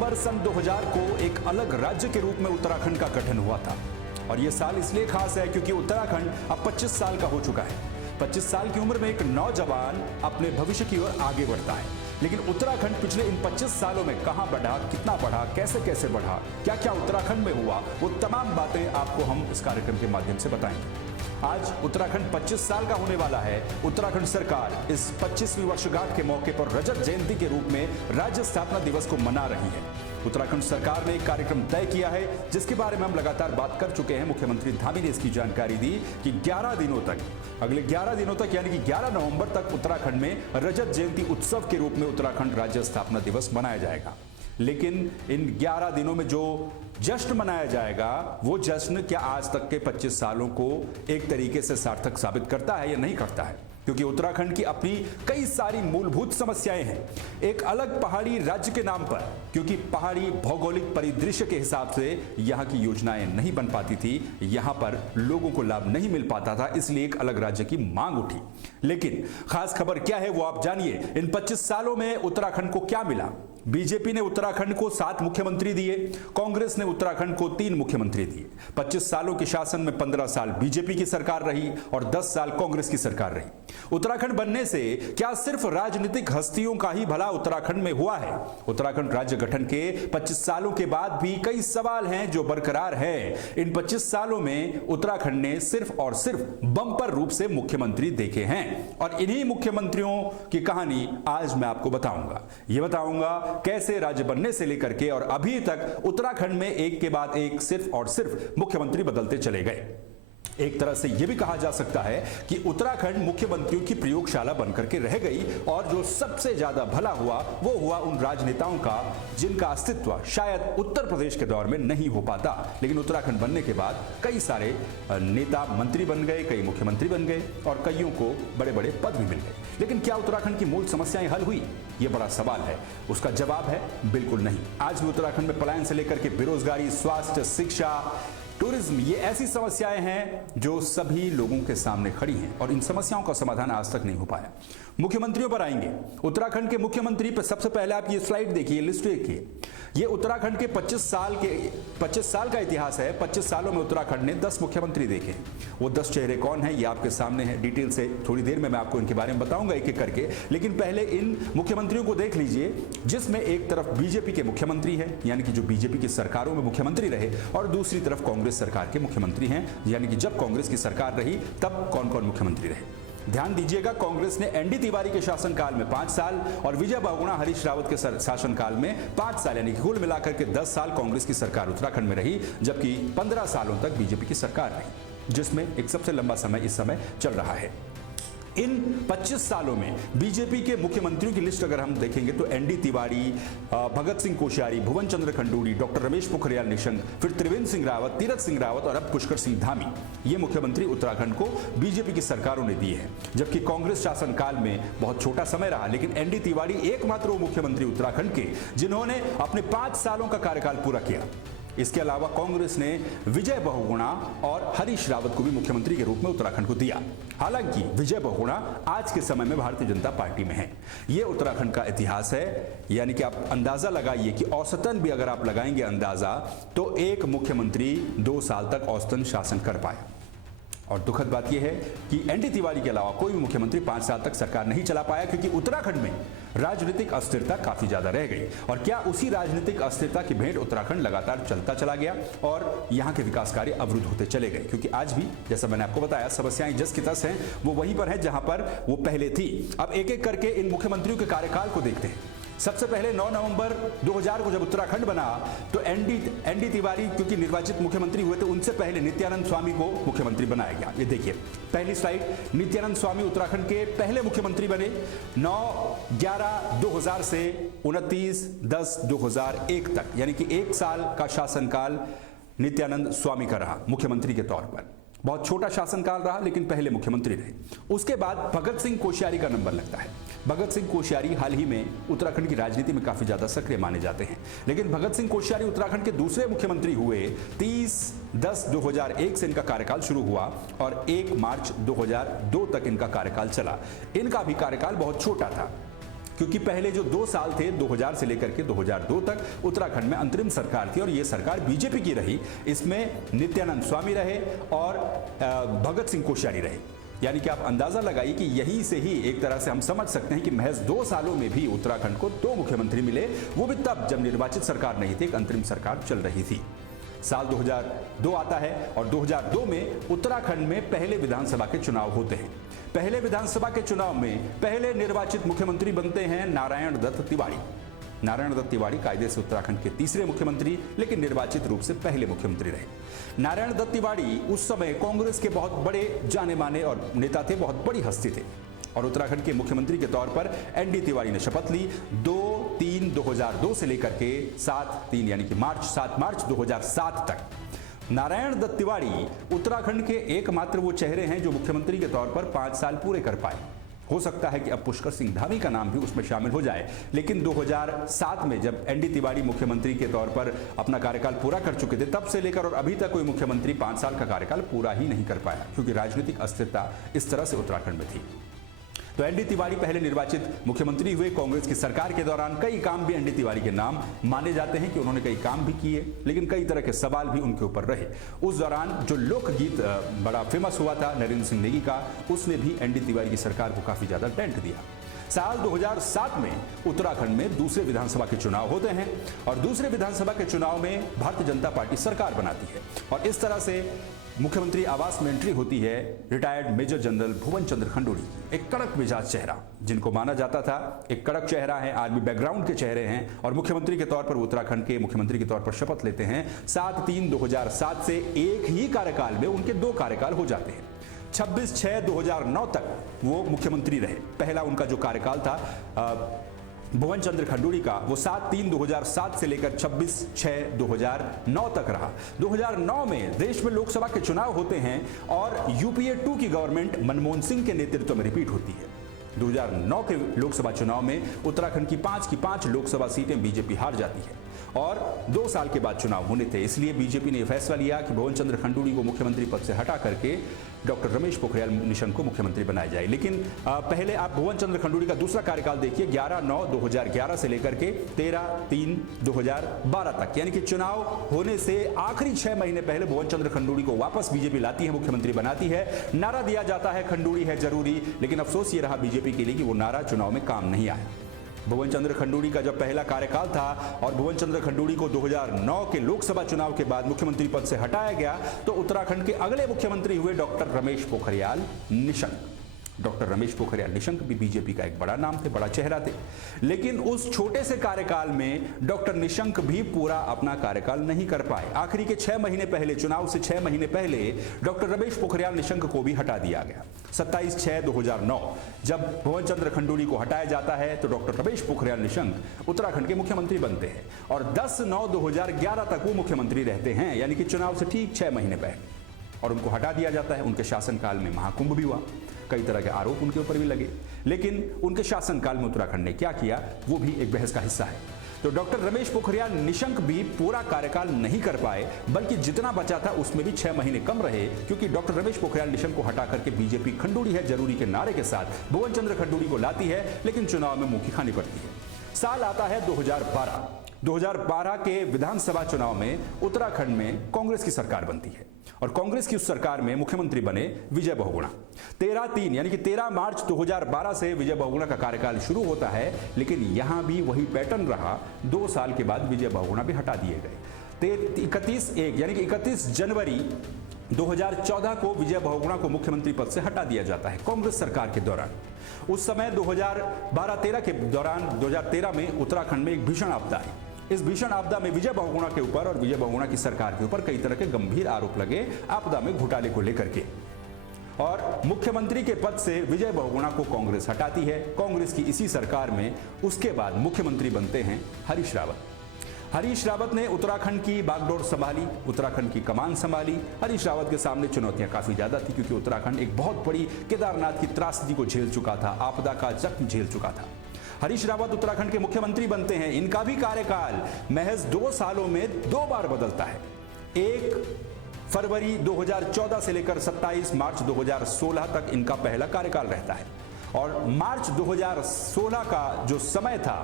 नवंबर सन 2000 को एक अलग राज्य के रूप में उत्तराखंड का गठन हुआ था। और यह साल इसलिए खास है क्योंकि उत्तराखंड अब 25 साल का हो चुका है। 25 साल की उम्र में एक नौजवान अपने भविष्य की ओर आगे बढ़ता है। लेकिन उत्तराखंड पिछले इन 25 सालों में कहां बढ़ा, कितना बढ़ा, कैसे कैसे बढ़ा, क्या क्या उत्तराखंड में हुआ, वो तमाम बातें आपको हम इस कार्यक्रम के माध्यम से बताएंगे। आज उत्तराखंड 25 साल का होने वाला है। उत्तराखंड सरकार इस 25वीं वर्षगांठ के मौके पर रजत जयंती के रूप में राज्य स्थापना दिवस को मना रही है। उत्तराखंड सरकार ने एक कार्यक्रम तय किया है जिसके बारे में हम लगातार बात कर चुके हैं। मुख्यमंत्री धामी ने इसकी जानकारी दी कि 11 दिनों तक, अगले 11 दिनों तक यानी कि 11 नवंबर तक उत्तराखंड में रजत जयंती उत्सव के रूप में उत्तराखंड राज्य स्थापना दिवस मनाया जाएगा। लेकिन इन 11 दिनों में जो जश्न मनाया जाएगा, वो जश्न क्या आज तक के 25 सालों को एक तरीके से सार्थक साबित करता है या नहीं करता है? क्योंकि उत्तराखंड की अपनी कई सारी मूलभूत समस्याएं हैं। एक अलग पहाड़ी राज्य के नाम पर, क्योंकि पहाड़ी भौगोलिक परिदृश्य के हिसाब से यहां की योजनाएं नहीं बन पाती थी, यहां पर लोगों को लाभ नहीं मिल पाता था, इसलिए एक अलग राज्य की मांग उठी। लेकिन खास खबर क्या है वो आप जानिए। इन 25 सालों में उत्तराखंड को क्या मिला? बीजेपी ने उत्तराखंड को 7 मुख्यमंत्री दिए, कांग्रेस ने उत्तराखंड को 3 मुख्यमंत्री दिए। 25 सालों के शासन में 15 साल बीजेपी की सरकार रही और 10 साल कांग्रेस की सरकार रही। उत्तराखंड बनने से क्या सिर्फ राजनीतिक हस्तियों का ही भला उत्तराखंड में हुआ है? उत्तराखंड राज्य गठन के 25 सालों के बाद भी कई सवाल हैं जो बरकरार हैं। इन 25 सालों में उत्तराखंड ने सिर्फ और सिर्फ बम्पर रूप से मुख्यमंत्री देखे हैं और इन्हीं मुख्यमंत्रियों की कहानी आज मैं आपको बताऊंगा। यह बताऊंगा कैसे राज्य बनने से लेकर के और अभी तक उत्तराखंड में एक के बाद एक सिर्फ और सिर्फ मुख्यमंत्री बदलते चले गए। एक तरह से यह भी कहा जा सकता है कि उत्तराखंड मुख्यमंत्रियों की प्रयोगशाला बनकर के रह गई और जो सबसे ज्यादा भला हुआ वो हुआ उन राजनेताओं का जिनका अस्तित्व शायद उत्तर प्रदेश के दौर में नहीं हो पाता। लेकिन उत्तराखंड बनने के बाद कई सारे नेता मंत्री बन गए, कई मुख्यमंत्री बन गए और कईयों को बड़े बड़े पद भी मिल गए। लेकिन क्या उत्तराखंड की मूल समस्याएं हल हुई? ये बड़ा सवाल है। उसका जवाब है बिल्कुल नहीं। आज भी उत्तराखंड में पलायन से लेकर के बेरोजगारी, स्वास्थ्य, शिक्षा, टूरिज्म, ये ऐसी समस्याएं हैं जो सभी लोगों के सामने खड़ी हैं और इन समस्याओं का समाधान आज तक नहीं हो पाया। मुख्यमंत्रियों पर आएंगे। उत्तराखंड के मुख्यमंत्री पर सबसे पहले आप ये स्लाइड देखिए, लिस्ट देखिए। ये उत्तराखंड के 25 साल का इतिहास है। 25 सालों में उत्तराखंड ने 10 मुख्यमंत्री देखे। वो 10 चेहरे कौन है ये आपके सामने है। डिटेल से थोड़ी देर में मैं आपको इनके बारे में बताऊंगा एक एक करके। लेकिन पहले इन मुख्यमंत्रियों को देख लीजिए, जिसमें एक तरफ बीजेपी के मुख्यमंत्री हैं, यानी कि जो बीजेपी की सरकारों में मुख्यमंत्री रहे, और दूसरी तरफ कांग्रेस सरकार के मुख्यमंत्री हैं, यानी कि जब कांग्रेस की सरकार रही तब कौन कौन मुख्यमंत्री रहे। ध्यान दीजिएगा, कांग्रेस ने एनडी तिवारी के शासनकाल में 5 साल और विजय बहुगुणा हरीश रावत के शासनकाल में 5 साल, यानी कि कुल मिलाकर के 10 साल कांग्रेस की सरकार उत्तराखंड में रही, जबकि 15 सालों तक बीजेपी की सरकार रही, जिसमें एक सबसे लंबा समय इस समय चल रहा है। इन 25 सालों में बीजेपी के मुख्यमंत्रियों की लिस्ट अगर हम देखेंगे तो एनडी तिवारी, भगत सिंह कोश्यारी, भुवन चंद्र खंडूरी, डॉक्टर रमेश पोखरियाल निशंक, फिर त्रिवेंद्र सिंह रावत, तीरथ सिंह रावत और अब पुष्कर सिंह धामी, ये मुख्यमंत्री उत्तराखंड को बीजेपी की सरकारों ने दिए हैं। जबकि कांग्रेस शासनकाल में बहुत छोटा समय रहा, लेकिन एनडी तिवारी एकमात्र वो मुख्यमंत्री उत्तराखंड के जिन्होंने अपने 5 सालों का कार्यकाल पूरा किया। इसके अलावा कांग्रेस ने विजय बहुगुणा और हरीश रावत को भी मुख्यमंत्री के रूप में उत्तराखंड को दिया। हालांकि विजय बहुगुणा आज के समय में भारतीय जनता पार्टी में है। यह उत्तराखंड का इतिहास है। यानी कि आप अंदाजा लगाइए कि औसतन भी अगर आप लगाएंगे अंदाजा, तो एक मुख्यमंत्री 2 साल तक औसतन शासन कर पाया। और दुखद बात यह है कि एनडी तिवारी के अलावा कोई भी मुख्यमंत्री 5 साल तक सरकार नहीं चला पाया, क्योंकि उत्तराखंड में राजनीतिक अस्थिरता काफी ज्यादा रह गई। और क्या उसी राजनीतिक अस्थिरता की भेंट उत्तराखंड लगातार चलता चला गया और यहां के विकास कार्य अवरुद्ध होते चले गए, क्योंकि आज भी जैसा मैंने आपको बताया समस्याएं जस की तस हैं, वो वहीं पर है जहां पर वो पहले थी। अब एक एक करके इन मुख्यमंत्रियों के कार्यकाल को देखते हैं। सबसे पहले 9 नवंबर 2000 को जब उत्तराखंड बना तो एनडी तिवारी क्योंकि निर्वाचित मुख्यमंत्री हुए थे, उनसे पहले नित्यानंद स्वामी को मुख्यमंत्री बनाया गया। ये देखिए पहली स्लाइड, नित्यानंद स्वामी उत्तराखंड के पहले मुख्यमंत्री बने 9/11/2000 से 29/10/2001 तक, यानी कि 1 साल का शासनकाल नित्यानंद स्वामी का रहा मुख्यमंत्री के तौर पर। बहुत छोटा शासनकाल रहा, लेकिन पहले मुख्यमंत्री रहे। उसके बाद भगत सिंह कोश्यारी का नंबर लगता है। भगत सिंह कोश्यारी हाल ही में उत्तराखंड की राजनीति में काफी ज्यादा सक्रिय माने जाते हैं, लेकिन भगत सिंह कोश्यारी उत्तराखंड के दूसरे मुख्यमंत्री हुए। 30/10/2001 से इनका कार्यकाल शुरू हुआ और 1 मार्च 2002 तक इनका कार्यकाल चला। इनका भी कार्यकाल बहुत छोटा था, क्योंकि पहले जो 2 साल थे 2000 से लेकर के 2002 तक उत्तराखंड में अंतरिम सरकार थी और ये सरकार बीजेपी की रही। इसमें नित्यानंद स्वामी रहे और भगत सिंह कोश्यारी रहे। यानी कि आप अंदाजा लगाइए कि यहीं से ही एक तरह से हम समझ सकते हैं कि महज 2 सालों में भी उत्तराखंड को 2 मुख्यमंत्री मिले, वो भी तब जब निर्वाचित सरकार नहीं थी, एक अंतरिम सरकार चल रही थी। साल 2002 आता है और 2002 में उत्तराखंड में पहले विधानसभा के चुनाव होते हैं। पहले विधानसभा के चुनाव में पहले निर्वाचित मुख्यमंत्री बनते हैं नारायण दत्त तिवारी। नारायण दत्त तिवारी कायदे से उत्तराखंड के तीसरे मुख्यमंत्री, लेकिन निर्वाचित रूप से पहले मुख्यमंत्री रहे। नारायण दत्त तिवारी उस समय कांग्रेस के बहुत बड़े जाने माने और नेता थे, बहुत बड़ी हस्ती थे और उत्तराखंड के मुख्यमंत्री के तौर पर एनडी तिवारी ने शपथ ली 2/3/2002 से लेकर के 7/3 यानी कि 7 मार्च 2007 तक। नारायण दत्त तिवारी उत्तराखंड के एकमात्र वो चेहरे हैं जो मुख्यमंत्री के तौर पर 5 साल पूरे कर पाए। हो सकता है कि अब पुष्कर सिंह धामी का नाम भी उसमें शामिल हो जाए, लेकिन 2007 में जब एनडी तिवारी मुख्यमंत्री के तौर पर अपना कार्यकाल पूरा कर चुके थे, तब से लेकर और अभी तक कोई मुख्यमंत्री 5 साल का कार्यकाल पूरा ही नहीं कर पाया, क्योंकि राजनीतिक अस्थिरता इस तरह से उत्तराखंड में थी। तो एनडी तिवारी पहले निर्वाचित मुख्यमंत्री हुए। कांग्रेस की सरकार के दौरान कई काम भी एनडी तिवारी के नाम माने जाते हैं कि उन्होंने कई काम भी किए, लेकिन कई तरह के सवाल भी उनके ऊपर रहे। उस दौरान जो लोकगीत बड़ा फेमस हुआ था नरेंद्र सिंह नेगी का, उसने भी एनडी तिवारी की सरकार को काफी ज्यादा डेंट दिया। साल 2007 में उत्तराखंड में दूसरे विधानसभा के चुनाव होते हैं और दूसरे विधानसभा के चुनाव में भारतीय जनता पार्टी सरकार बनाती है और इस तरह से मुख्यमंत्री आवास में एंट्री होती है रिटायर्ड मेजर जनरल भुवन चंद्र खंडूड़ी, एक कड़क मिजाज चेहरा जिनको माना जाता था एक कड़क चेहरा है, आर्मी बैकग्राउंड के चेहरे हैं और मुख्यमंत्री के तौर पर उत्तराखंड के मुख्यमंत्री के तौर पर शपथ लेते हैं। 7/3/2007 से एक ही कार्यकाल में उनके 2 कार्यकाल हो जाते हैं। 26/6/2009 तक वो मुख्यमंत्री रहे। पहला उनका जो कार्यकाल था भुवन चंद्र खंडूड़ी का, वो 7/3/2007 से लेकर 26/6/2009 तक रहा। 2009 में देश में लोकसभा के चुनाव होते हैं और यूपीए 2 की गवर्नमेंट मनमोहन सिंह के नेतृत्व में रिपीट होती है। 2009 के लोकसभा चुनाव में उत्तराखंड की 5 की 5 लोकसभा सीटें बीजेपी हार जाती है और 2 साल के बाद चुनाव होने थे, इसलिए बीजेपी ने फैसला लिया कि भुवन चंद्र खंडूड़ी को मुख्यमंत्री पद से हटा करके डॉक्टर रमेश पोखरियाल निशंक को मुख्यमंत्री बनाया जाए। लेकिन पहले आप भुवन चंद्र खंडूड़ी का दूसरा कार्यकाल देखिए 11/9/2011 से लेकर के 13/3/2012 तक, यानी कि चुनाव होने से आखिरी 6 महीने पहले भुवन चंद्र खंडूड़ी को वापस बीजेपी लाती है, मुख्यमंत्री बनाती है। नारा दिया जाता है खंडूड़ी है जरूरी, लेकिन अफसोस ये रहा बीजेपी के लिए कि वो नारा चुनाव में काम नहीं आया। भुवन चंद्र खंडूड़ी का जब पहला कार्यकाल था और भुवन चंद्र खंडूड़ी को 2009 के लोकसभा चुनाव के बाद मुख्यमंत्री पद से हटाया गया, तो उत्तराखंड के अगले मुख्यमंत्री हुए डॉक्टर रमेश पोखरियाल निशंक। डॉक्टर रमेश पोखरियाल निशंक भी बीजेपी का एक बड़ा नाम थे, बड़ा चेहरा थे, लेकिन उस छोटे से कार्यकाल में डॉक्टर निशंक भी पूरा अपना कार्यकाल नहीं कर पाए। आखिरी के 6 महीने पहले, चुनाव से 6 महीने पहले डॉक्टर रमेश पोखरियाल निशंक को भी हटा दिया गया। 27/6/2009 जब भुवन चंद्र खंडूड़ी को हटाया जाता है तो डॉक्टर रमेश पोखरियाल निशंक उत्तराखंड के मुख्यमंत्री बनते हैं और 10/9/2011 तक वो मुख्यमंत्री रहते हैं, यानी कि चुनाव से ठीक 6 महीने पहले, और उनको हटा दिया जाता है। उनके शासनकाल में महाकुंभ भी हुआ, कई तरह के आरोप उनके ऊपर भी लगे, लेकिन उनके शासनकाल में उत्तराखंड ने क्या किया वो भी एक बहस का हिस्सा है। तो डॉक्टर रमेश पोखरियाल निशंक भी पूरा कार्यकाल नहीं कर पाए, बल्कि जितना बचा था उसमें भी 6 महीने कम रहे, क्योंकि डॉक्टर रमेश पोखरियाल निशंक को हटा करके बीजेपी खंडूड़ी है जरूरी के नारे के साथ भुवन चंद्र खंडूड़ी को लाती है, लेकिन चुनाव में मुंह की खानी पड़ती है। साल आता है 2012। 2012 के विधानसभा चुनाव में उत्तराखंड में कांग्रेस की सरकार बनती है और कांग्रेस की उस सरकार में मुख्यमंत्री बने विजय बहुगुणा। 13/3 यानी कि 13 मार्च 2012 से विजय बहुगुणा का कार्यकाल शुरू होता है, लेकिन यहां भी वही पैटर्न रहा। 2 साल के बाद विजय बहुगुणा भी हटा दिए गए। 31/1 यानी कि 31 जनवरी 2014 को विजय बहुगुणा को मुख्यमंत्री पद से हटा दिया जाता है कांग्रेस सरकार के दौरान। उस समय 2012-13 के दौरान 2013 में उत्तराखंड में एक भीषण आपदा है। इस भीषण आपदा में विजय बहुगुणा के ऊपर और विजय बहुगुणा की सरकार के ऊपर कई तरह के गंभीर आरोप लगे आपदा में घोटाले को लेकर के, और मुख्यमंत्री के पद से विजय बहुगुणा को कांग्रेस हटाती है। कांग्रेस की इसी सरकार में उसके बाद मुख्यमंत्री बनते हैं हरीश रावत। हरीश रावत ने उत्तराखंड की बागडोर संभाली, उत्तराखंड की कमान संभाली। हरीश रावत के सामने चुनौतियां काफी ज्यादा थी, क्योंकि उत्तराखंड एक बहुत बड़ी केदारनाथ की त्रासदी को झेल चुका था, आपदा का जख्म झेल चुका था। हरीश रावत उत्तराखंड के मुख्यमंत्री बनते हैं। इनका भी कार्यकाल महज 2 सालों में 2 बार बदलता है। 1 फरवरी 2014 से लेकर 27 मार्च 2016 तक इनका पहला कार्यकाल रहता है और मार्च 2016 का जो समय था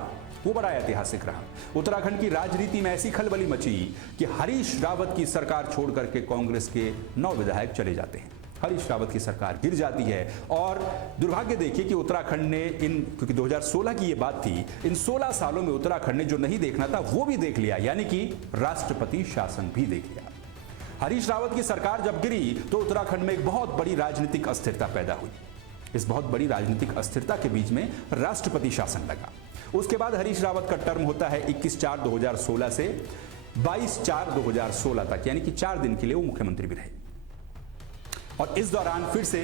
वो बड़ा ऐतिहासिक रहा। उत्तराखंड की राजनीति में ऐसी खलबली मची कि हरीश रावत की सरकार छोड़ करके कांग्रेस के 9 विधायक चले जाते हैं। हरीश रावत की सरकार गिर जाती है और दुर्भाग्य देखिए कि उत्तराखंड ने क्योंकि 2016 की ये बात थी, इन 16 सालों में उत्तराखंड ने जो नहीं देखना था वो भी देख लिया, यानी कि राष्ट्रपति शासन भी देख लिया। हरीश रावत की सरकार जब गिरी तो उत्तराखंड में एक बहुत बड़ी राजनीतिक अस्थिरता पैदा हुई। इस बहुत बड़ी राजनीतिक अस्थिरता के बीच में राष्ट्रपति शासन लगा। उसके बाद हरीश रावत का टर्म होता है 21/4/2016 से 22/4/2016 तक, यानी कि 4 दिन के लिए वो मुख्यमंत्री भी रहे और इस दौरान फिर से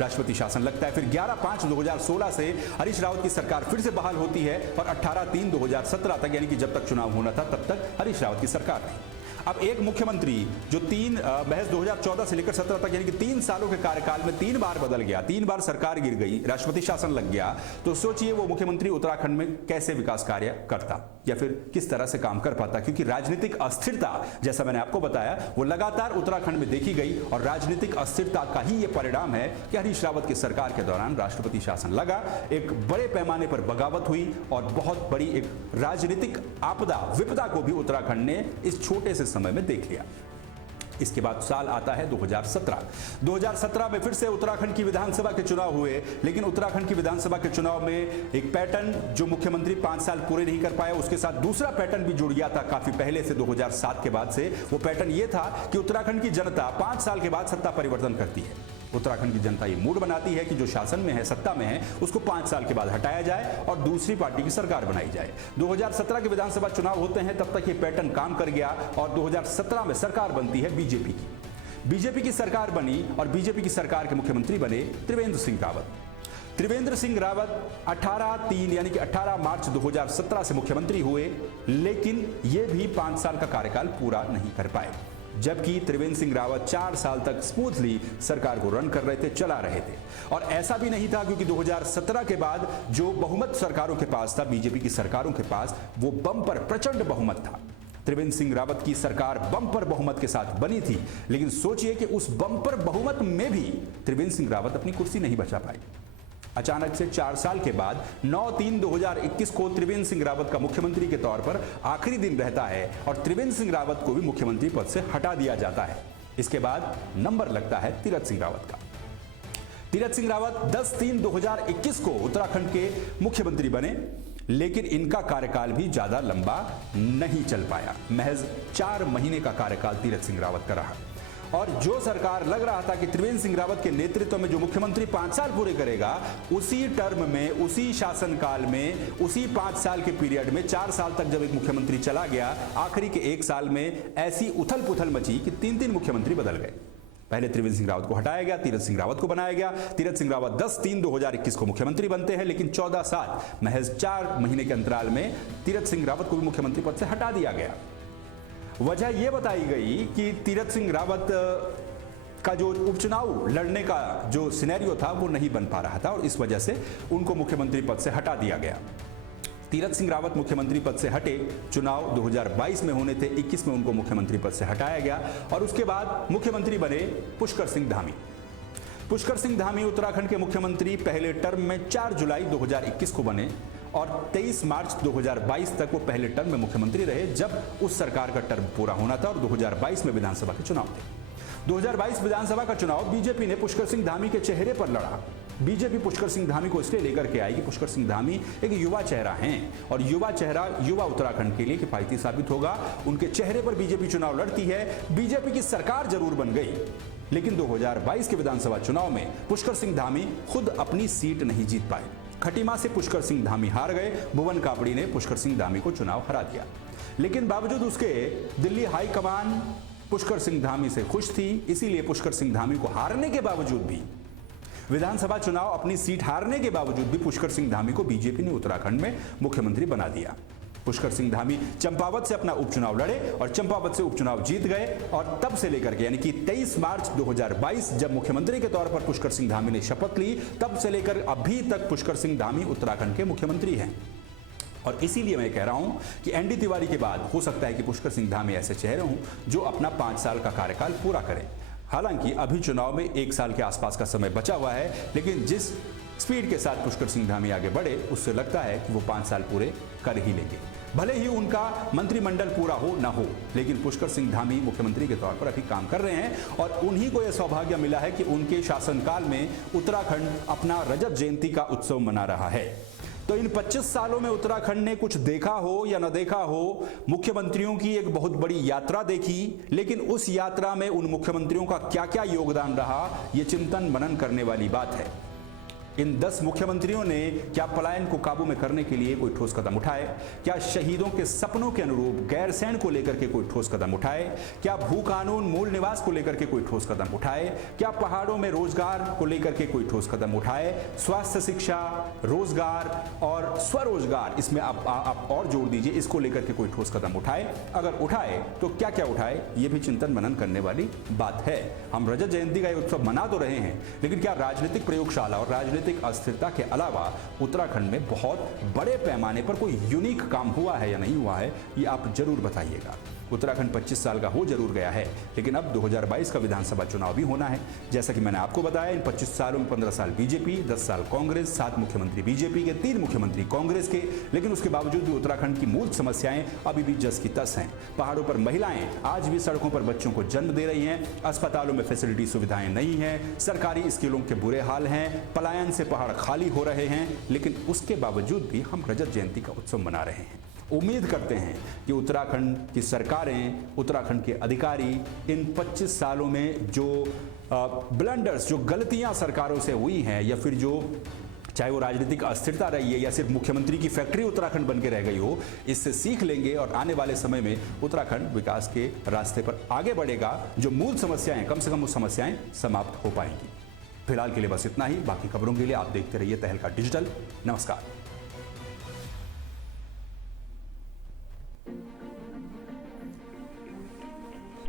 राष्ट्रपति शासन लगता है। फिर 11/5/2016 से हरीश रावत की सरकार फिर से बहाल होती है और 18/3/2017 तक, यानी कि जब तक चुनाव होना था तब तक हरीश रावत की सरकार थी। अब एक मुख्यमंत्री जो महज 2014 से लेकर 17 तक, यानी कि 3 सालों के कार्यकाल में 3 बार बदल गया, 3 बार सरकार गिर गई, राष्ट्रपति शासन लग गया, तो सोचिए वो मुख्यमंत्री उत्तराखंड में कैसे विकास कार्य करता या फिर किस तरह से काम कर पाता, क्योंकि राजनीतिक अस्थिरता, जैसा मैंने आपको बताया, वो लगातार उत्तराखंड में देखी गई और राजनीतिक अस्थिरता का ही ये परिणाम है कि हरीश रावत की सरकार के दौरान राष्ट्रपति शासन लगा, एक बड़े पैमाने पर बगावत हुई और बहुत बड़ी एक राजनीतिक आपदा, विपदा को भी उत्तराखंड ने इस छोटे से समय में देख लिया। इसके बाद साल आता है 2017। 2017 में फिर से उत्तराखंड की विधानसभा के चुनाव हुए, लेकिन उत्तराखंड की विधानसभा के चुनाव में एक पैटर्न, जो मुख्यमंत्री 5 साल पूरे नहीं कर पाया, उसके साथ दूसरा पैटर्न भी जुड़ गया था काफी पहले से, 2007 के बाद से। वो पैटर्न ये था कि उत्तराखंड की जनता 5 साल के बाद सत्ता परिवर्तन करती है। उत्तराखंड की जनता ये मूड बनाती है कि जो शासन में है, सत्ता में है, उसको 5 साल के बाद हटाया जाए और दूसरी पार्टी की सरकार बनाई जाए। 2017 के विधानसभा चुनाव होते हैं, तब तक ये पैटर्न काम कर गया और 2017 में सरकार बनती है बीजेपी की। बीजेपी की सरकार बनी और बीजेपी की सरकार के मुख्यमंत्री बने त्रिवेंद्र सिंह रावत। त्रिवेंद्र सिंह रावत 18/3 यानी कि 18 मार्च 2017 से मुख्यमंत्री हुए, लेकिन ये भी 5 साल का कार्यकाल पूरा नहीं कर पाए, जबकि त्रिवेंद्र सिंह रावत 4 साल तक स्मूथली सरकार को रन कर रहे थे, चला रहे थे। और ऐसा भी नहीं था, क्योंकि 2017 के बाद जो बहुमत सरकारों के पास था, बीजेपी की सरकारों के पास, वो बम्पर प्रचंड बहुमत था। त्रिवेंद्र सिंह रावत की सरकार बम्पर बहुमत के साथ बनी थी, लेकिन सोचिए कि उस बम्पर बहुमत में भी त्रिवेंद्र सिंह रावत अपनी कुर्सी नहीं बचा पाए। अचानक से 4 साल के बाद 9/3/2021 को त्रिवेंद्र सिंह रावत का मुख्यमंत्री के तौर पर आखिरी दिन रहता है और त्रिवेंद्र सिंह रावत को भी मुख्यमंत्री पद से हटा दिया जाता है। इसके बाद नंबर लगता है तीरथ सिंह रावत का। तीरथ सिंह रावत 10/3/2021 को उत्तराखंड के मुख्यमंत्री बने, लेकिन इनका कार्यकाल भी ज्यादा लंबा नहीं चल पाया। महज 4 महीने का कार्यकाल तीरथ सिंह रावत का रहा और जो सरकार लग रहा था कि त्रिवेंद्र सिंह रावत के नेतृत्व में जो मुख्यमंत्री 5 साल पूरे करेगा, उसी टर्म में, उसी शासनकाल में, उसी 5 साल के पीरियड में 4 साल तक जब एक मुख्यमंत्री चला गया, आखिरी के 1 साल में ऐसी उथल पुथल मची कि 3 मुख्यमंत्री बदल गए। पहले त्रिवेंद्र सिंह रावत को हटाया गया, तीरथ सिंह रावत को बनाया गया। तीरथ सिंह रावत 10/3/2021 को मुख्यमंत्री बनते हैं, लेकिन 14 साल, महज 4 महीने के अंतराल में तीरथ सिंह रावत को भी मुख्यमंत्री पद से हटा दिया गया। वजह यह बताई गई कि तीरथ सिंह रावत का जो उपचुनाव लड़ने का जो सिनेरियो था वो नहीं बन पा रहा था और इस वजह से उनको मुख्यमंत्री पद से हटा दिया गया। तीरथ सिंह रावत मुख्यमंत्री पद से हटे, चुनाव 2022 में होने थे, 21 में उनको मुख्यमंत्री पद से हटाया गया और उसके बाद मुख्यमंत्री बने पुष्कर सिंह धामी। पुष्कर सिंह धामी उत्तराखंड के मुख्यमंत्री पहले टर्म में 4 जुलाई 2021 को बने और 23 मार्च 2022 तक वो पहले टर्म में मुख्यमंत्री रहे, जब उस सरकार का टर्म पूरा होना था और 2022 में विधानसभा के चुनाव थे। 2022 विधानसभा का चुनाव बीजेपी ने पुष्कर सिंह धामी के चेहरे पर लड़ा। बीजेपी पुष्कर सिंह धामी को इसलिए लेकर के आई कि पुष्कर सिंह धामी एक युवा चेहरा हैं और युवा चेहरा युवा उत्तराखंड के लिए किफायती साबित होगा। उनके चेहरे पर बीजेपी चुनाव लड़ती है। बीजेपी की सरकार जरूर बन गई, लेकिन 2022 के विधानसभा चुनाव में पुष्कर सिंह धामी खुद अपनी सीट नहीं जीत पाए। खटीमा से पुष्कर सिंह धामी हार गए। भुवन कापड़ी ने पुष्कर सिंह धामी को चुनाव हरा दिया, लेकिन बावजूद उसके दिल्ली हाईकमान पुष्कर सिंह धामी से खुश थी। इसीलिए पुष्कर सिंह धामी को हारने के बावजूद भी, विधानसभा चुनाव अपनी सीट हारने के बावजूद भी, पुष्कर सिंह धामी को बीजेपी ने उत्तराखंड में मुख्यमंत्री बना दिया। पुष्कर सिंह धामी चंपावत से अपना उपचुनाव लड़े और चंपावत से उपचुनाव जीत गए और तब से लेकर के, यानी कि 23 मार्च 2022 जब मुख्यमंत्री के तौर पर पुष्कर सिंह धामी ने शपथ ली, तब से लेकर अभी तक पुष्कर सिंह धामी उत्तराखंड के मुख्यमंत्री हैं। और इसीलिए मैं कह रहा हूं कि एनडी तिवारी के बाद हो सकता है कि पुष्कर सिंह धामी ऐसे चेहरे हों जो अपना 5 साल का कार्यकाल पूरा करें। हालांकि अभी चुनाव में 1 साल के आसपास का समय बचा हुआ है, लेकिन जिस स्पीड के साथ पुष्कर सिंह धामी आगे बढ़े, उससे लगता है कि वो 5 साल पूरे कर ही लेंगे। भले ही उनका मंत्रिमंडल पूरा हो ना हो, लेकिन पुष्कर सिंह धामी मुख्यमंत्री के तौर पर अभी काम कर रहे हैं और उन्हीं को यह सौभाग्य मिला है कि उनके शासनकाल में उत्तराखंड अपना रजत जयंती का उत्सव मना रहा है। तो इन 25 सालों में उत्तराखंड ने कुछ देखा हो या न देखा हो, मुख्यमंत्रियों की एक बहुत बड़ी यात्रा देखी, लेकिन उस यात्रा में उन मुख्यमंत्रियों का क्या क्या योगदान रहा, यह चिंतन मनन करने वाली बात है। इन 10 मुख्यमंत्रियों ने क्या पलायन को काबू में करने के लिए कोई ठोस कदम उठाए? क्या शहीदों के सपनों के अनुरूप गैरसैंण को लेकर के कोई ठोस कदम उठाए? क्या भू कानून मूल निवास को लेकर के कोई ठोस कदम उठाए? क्या पहाड़ों में रोजगार को लेकर के कोई ठोस कदम उठाए? स्वास्थ्य, शिक्षा, रोजगार और स्वरोजगार, इसमें आप और जोड़ दीजिए, इसको लेकर के कोई ठोस कदम उठाए? अगर उठाए तो क्या क्या उठाए, ये भी चिंतन मनन करने वाली बात है। हम रजत जयंती का उत्सव मना तो रहे हैं, लेकिन क्या राजनीतिक प्रयोगशाला और राजनीतिक अस्थिरता के अलावा उत्तराखंड में बहुत बड़े पैमाने पर कोई यूनिक काम हुआ है या नहीं हुआ है, ये आप जरूर बताइएगा। उत्तराखंड 25 साल का हो जरूर गया है, लेकिन अब 2022 का विधानसभा चुनाव भी होना है। जैसा कि मैंने आपको बताया, इन 25 सालों में 15 साल बीजेपी, 10 साल कांग्रेस, 7 मुख्यमंत्री बीजेपी के, 3 मुख्यमंत्री कांग्रेस के, लेकिन उसके बावजूद भी उत्तराखंड की मूल समस्याएं अभी भी जस की तस हैं। पहाड़ों पर महिलाएं आज भी सड़कों पर बच्चों को जन्म दे रही हैं, अस्पतालों में फैसिलिटी सुविधाएं नहीं हैं, सरकारी स्कूलों के बुरे हाल हैं, पलायन से पहाड़ खाली हो रहे हैं, लेकिन उसके बावजूद भी हम रजत जयंती का उत्सव मना रहे हैं। उम्मीद करते हैं कि उत्तराखंड की सरकारें, उत्तराखंड के अधिकारी इन 25 सालों में जो ब्लंडर्स, जो गलतियां सरकारों से हुई हैं, या फिर जो चाहे वो राजनीतिक अस्थिरता रही है या सिर्फ मुख्यमंत्री की फैक्ट्री उत्तराखंड बन के रह गई हो, इससे सीख लेंगे और आने वाले समय में उत्तराखंड विकास के रास्ते पर आगे बढ़ेगा। जो मूल समस्याएं, कम से कम वो समस्याएं समाप्त हो पाएंगी। फिलहाल के लिए बस इतना ही। बाकी खबरों के लिए आप देखते रहिए तहलका डिजिटल। नमस्कार।